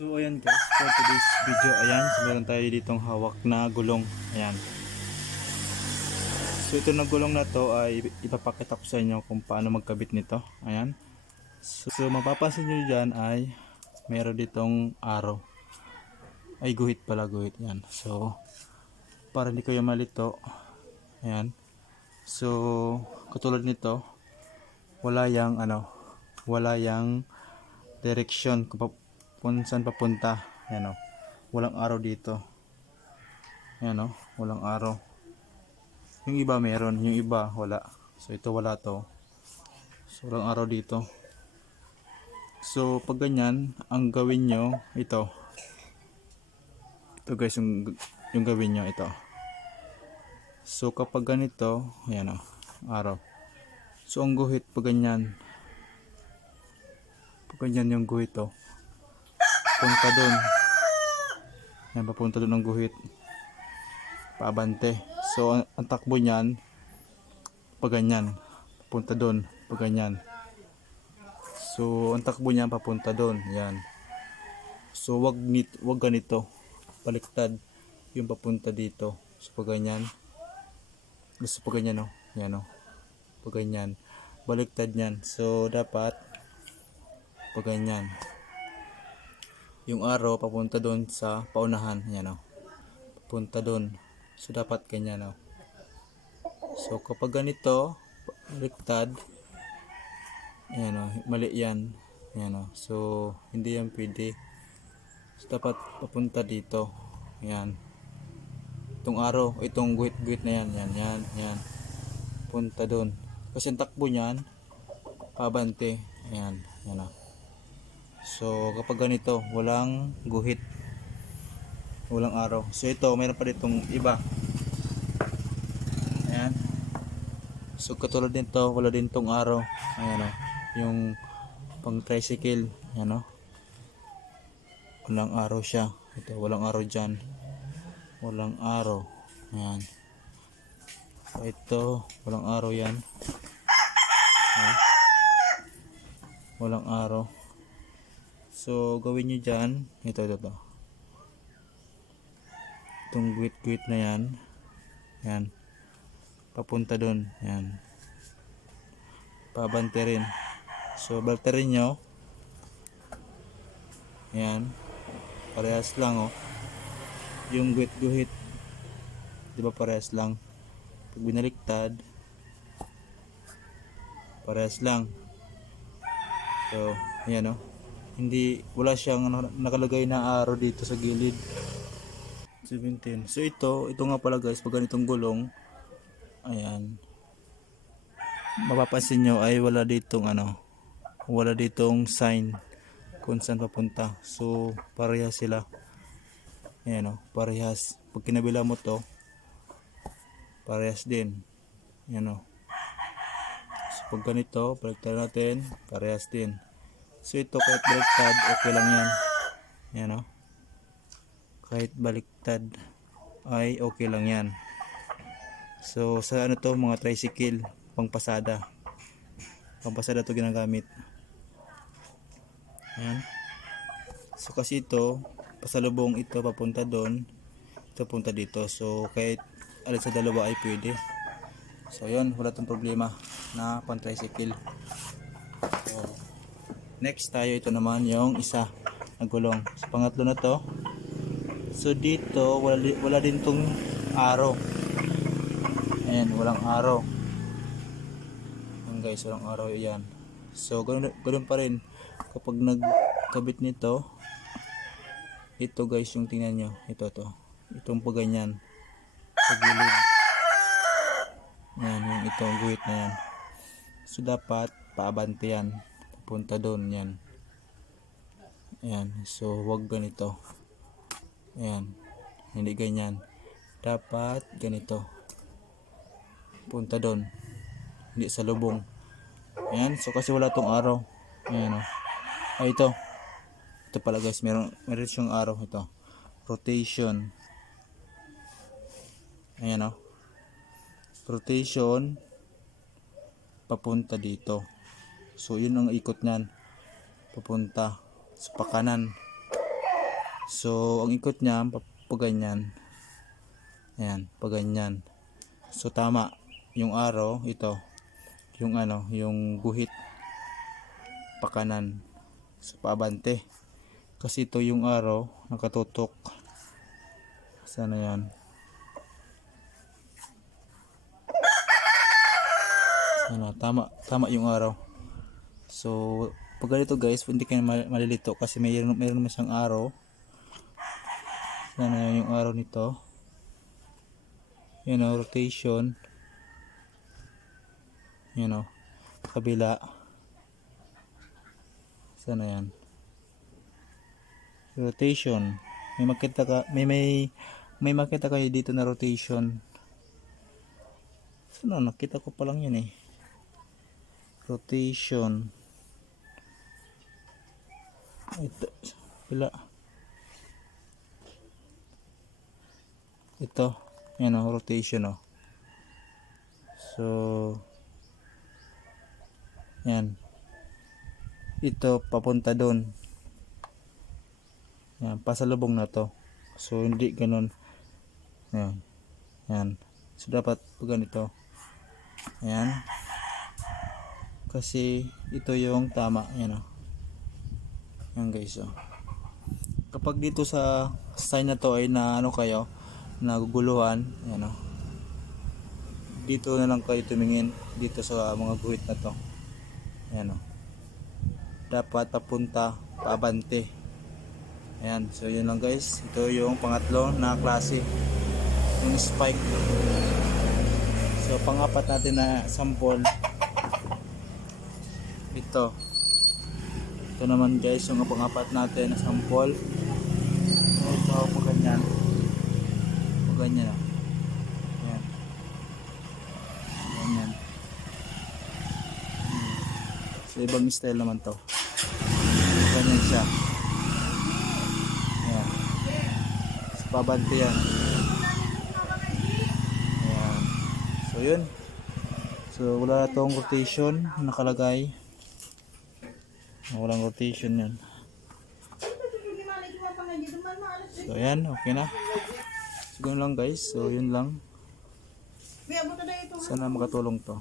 So ayan guys, for today's video, ayan, so meron tayo ditong hawak na gulong. Ayan. So ito na gulong na to ay ipapakita ko sa inyo kung paano magkabit nito. Ayan. So mapapansin nyo dyan ay meron ditong araw. Ay guhit pala, guhit. Ayan. So para hindi kayo malito. Ayan. So katulad nito, wala yang direction kung saan papunta. Ayan o. Walang araw dito. Ayan o. Walang araw. Yung iba meron. Yung iba wala. So ito wala to. So walang araw dito. So pag ganyan, ang gawin nyo ito. Ito guys, yung gawin nyo ito. So kapag ganito, ayan o. Araw. So ang guhit pag ganyan. Pag ganyan yung guhit o. Punta doon. Yan, papunta doon ang guhit. Paabante. So ang takbo niyan pag ganyan, papunta doon, pag ganyan. So ang takbo niyan papunta doon. Yan. So wag ganito. Baliktad yung papunta dito. So pag ganyan. Gusto pag ganyan oh. Yan oh. Pag ganyan. Baliktad niyan. So dapat pag ganyan. Yung arrow papunta doon sa paunahan. Yan o. Papunta doon. So dapat ganyan o. So kapag ganito, baliktad. Yan o. Mali yan. Yan o. So hindi yan pwede. So dapat papunta dito. Yan. Itong arrow, itong guhit-guhit na yan. Yan. Punta doon. Kasi ang takbo niyan, pabante. Yan. Yan o. So kapag ganito, walang guhit, walang araw. So ito, mayroon pa ditong iba. Ayan. So katulad nito, wala din tong araw. Ayan o. Yung pang tricycle. Ayan o. Walang araw siya. Ito, walang araw dyan. Walang araw. Ayan. So ito, walang araw yan. Ayan. Walang araw. So gawin nyo dyan, ito. Itong guhit-guhit na yan. Yan. Papunta dun. Yan. Pabante rin. So balterin nyo. Yan. Parehas lang oh. Yung guhit-guhit. Diba parehas lang. Pag binaliktad, parehas lang. So, yan oh. Hindi, wala siyang nakalagay na araw dito sa gilid. 17. So ito nga pala guys, pag ganitong gulong, ayan, mapapansin nyo ay wala ditong sign kung saan papunta. So parehas sila. Ayan o, parehas. Pag kinabila mo to, parehas din. Ayan o. So pag ganito, baliktad natin, parehas din. So ito kahit baliktad, okay lang yan. Yan o. Kahit baliktad ay okay lang yan. So sa ano to, mga tricycle, pangpasada. Pangpasada to ginagamit. Yan. So kasi ito, pasalubong ito papunta doon, ito punta dito. So kahit alin sa dalawa ay pwede. So yun, wala tong problema na pang tricycle. So, next tayo, ito naman yung isa na gulong. So pangatlo na to. So dito wala din tong araw. Ayan, walang araw. Ayan guys, walang araw yan. So ganoon pa rin kapag nagkabit nito. Ito guys, yung tingnan nyo. Itong paganyan sa gilid. Ayan, yung itong guhit na yan. So dapat paabante yan. Punta doon yan. Ayan. So wag ganito. Ayan. Hindi ganyan. Dapat ganito. Punta doon. Hindi sa lubong. Ayan. So kasi wala tong araw. Ayan o. Ay ito. Ito pala guys. Meron siyang araw. Ito. Rotation. Ayan o. Rotation. Papunta dito. So yun ang ikot niyan, papunta sa pakanan. So, ang ikot niya, paganyan. Ayan, paganyan. So, tama. Yung araw, ito. Yung ano, yung guhit. Pakanan. So, paabante. Kasi ito yung araw, nakatutok. Sana yan. Sana, tama yung araw. So, pag ganito guys, hindi kayo malilito kasi mayroon naman siyang araw. Sana yung araw nito. Yun o, rotation. Yun o, kabila. Sana yan. Rotation. May makita ka, may makita kayo dito na rotation. Ano, nakita ko pa lang yun eh. Rotation. Ito, kabila. Ito, yan o, rotation o. So, yan. Ito, papunta doon. Yan, pasalubong na to. So, hindi ganun. Yan. Yan. So, dapat pag ganito. Yan. Kasi, ito yung tama. Yan o. Yan guys o. Kapag dito sa sign na to ay na ano kayo, naguguluhan, yan o. Dito na lang kayo tumingin. Dito sa mga guhit na to. Yan o. Dapat papunta, paabante. Ayan, so yun lang guys. Ito yung pangatlo na klase, yung spike. So pangapat natin na sample, ito naman guys, yung pangapat natin na sample. Ito po ganyan o. Ayan, ganyan. So ibang style naman to, ganyan siya. Pabante yan. Ayan. So yun. So wala tong rotation nakalagay. Walang rotation yan. So ayan, okay na. So yun lang guys. So yun lang. Sana makatulong to.